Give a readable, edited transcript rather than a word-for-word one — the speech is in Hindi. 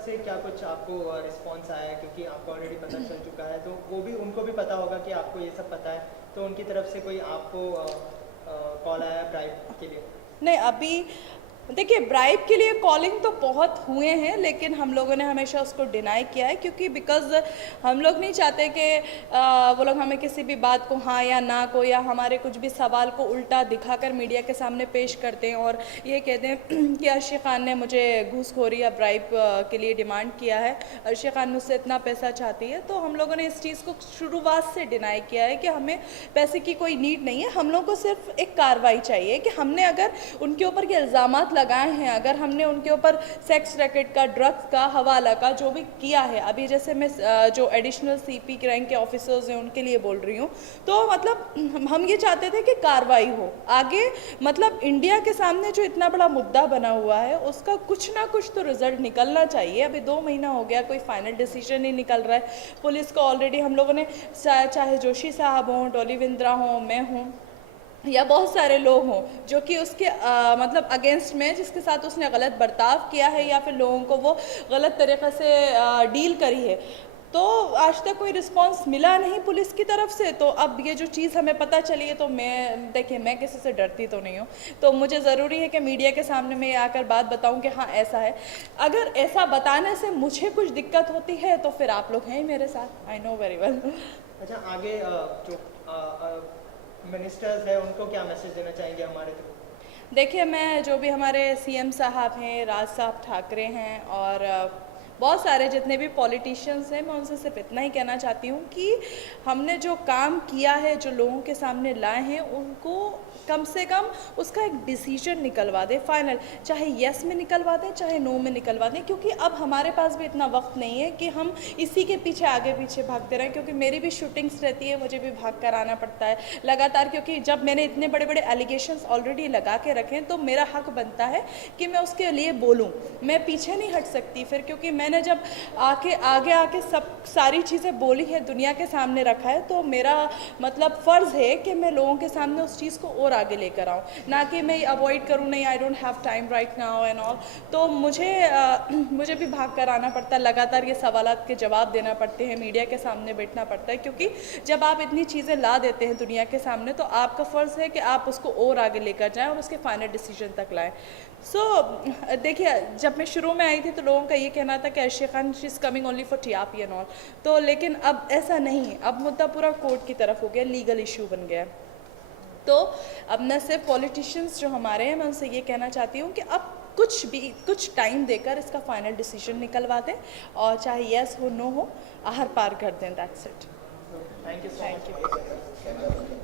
तरफ से क्या कुछ आपको रिस्पांस आया है, क्योंकि आपको ऑलरेडी पता चल चुका है, तो वो भी उनको भी पता होगा कि आपको ये सब पता है, तो उनकी तरफ से कोई आपको कॉल आया ब्राइब के लिए? नहीं, अभी देखिए, ब्राइब के लिए कॉलिंग तो बहुत हुए हैं, लेकिन हम लोगों ने हमेशा उसको डिनाई किया है, क्योंकि बिकॉज हम लोग नहीं चाहते कि वो लोग हमें किसी भी बात को हाँ या ना को, या हमारे कुछ भी सवाल को उल्टा दिखाकर मीडिया के सामने पेश करते हैं और ये कहते हैं कि अर्शी खान ने मुझे घूसखोरी या ब्राइब के लिए डिमांड किया है, अर्शी खान मुझसे इतना पैसा चाहती है। तो हम लोगों ने इस चीज़ को शुरुआत से डिनाई किया है कि हमें पैसे की कोई नीड नहीं है, हम लोग को सिर्फ एक कार्रवाई चाहिए कि हमने अगर उनके ऊपर के इल्ज़ामात लगाए हैं, अगर हमने उनके ऊपर सेक्स रैकेट का, ड्रग्स का, हवाला का जो भी किया है, अभी जैसे मैं जो एडिशनल सीपी रैंक के ऑफिसर्स हैं उनके लिए बोल रही हूँ, तो मतलब हम ये चाहते थे कि कार्रवाई हो आगे। मतलब इंडिया के सामने जो इतना बड़ा मुद्दा बना हुआ है उसका कुछ ना कुछ तो रिजल्ट निकलना चाहिए। अभी 2 महीना हो गया, कोई फाइनल डिसीजन नहीं निकल रहा है। पुलिस को ऑलरेडी हम लोगों ने, चाहे जोशी साहब हों, डॉली विंद्रा हों, मैं हूँ, या बहुत सारे लोग हों जो कि उसके मतलब अगेंस्ट में, जिसके साथ उसने गलत बर्ताव किया है या फिर लोगों को वो गलत तरीक़े से डील करी है, तो आज तक कोई रिस्पांस मिला नहीं पुलिस की तरफ से। तो अब ये जो चीज़ हमें पता चली है, तो देखिए, मैं किसी से डरती तो नहीं हूँ, तो मुझे ज़रूरी है कि मीडिया के सामने मैं आकर बात बताऊँ कि हाँ ऐसा है। अगर ऐसा बताने से मुझे कुछ दिक्कत होती है तो फिर आप लोग हैं ही मेरे साथ, आई नो वेरी वेल। अच्छा, आगे जो मिनिस्टर्स है उनको क्या मैसेज देना चाहेंगे हमारे थ्रू? देखिए, मैं जो भी हमारे सीएम साहब हैं, राज साहब ठाकरे हैं, और बहुत सारे जितने भी पॉलिटिशियंस हैं, मैं उनसे सिर्फ इतना ही कहना चाहती हूँ कि हमने जो काम किया है, जो लोगों के सामने लाए हैं, उनको कम से कम उसका एक डिसीजन निकलवा दें फाइनल, चाहे येस में निकलवा दें चाहे नो में निकलवा दें, क्योंकि अब हमारे पास भी इतना वक्त नहीं है कि हम इसी के पीछे आगे पीछे भागते रहें, क्योंकि मेरी भी शूटिंग्स रहती है, मुझे भी भाग कर आना पड़ता है लगातार, क्योंकि जब मैंने इतने बड़े बड़े एलिगेशंस ऑलरेडी लगा के रखे हैं तो मेरा हक बनता है कि मैं उसके लिए बोलूँ, मैं पीछे नहीं हट सकती फिर, क्योंकि मैंने जब आगे आके सब सारी चीज़ें बोली है, दुनिया के सामने रखा है, तो मेरा मतलब फ़र्ज़ है कि मैं लोगों के सामने उस चीज़ को और आगे लेकर आऊँ, ना कि मैं अवॉइड करूँ, नहीं I don't have time right now and all. तो मुझे भी भाग कर आना पड़ता है, लगातार ये सवालात के जवाब देना पड़ते हैं, मीडिया के सामने बैठना पड़ता है, क्योंकि जब आप इतनी चीज़ें ला देते हैं दुनिया के सामने तो आपका फ़र्ज़ है कि आप उसको और आगे लेकर जाएँ और उसके फाइनल डिसीजन तक लाएँ। देखिए, जब मैं शुरू में आई थी तो लोगों का ये कहना था कि Arshi Khan she is coming only for TRP and all, तो लेकिन अब ऐसा नहीं है, अब मुद्दा पूरा कोर्ट की तरफ हो गया, लीगल इशू बन गया। तो अब न सिर्फ पॉलिटिशियंस जो हमारे हैं, मैं उनसे ये कहना चाहती हूँ कि अब कुछ टाइम देकर इसका फाइनल डिसीजन निकलवा दें, और चाहे येस हो नो हो, आहर पार कर दें, that's it. Thank you so much.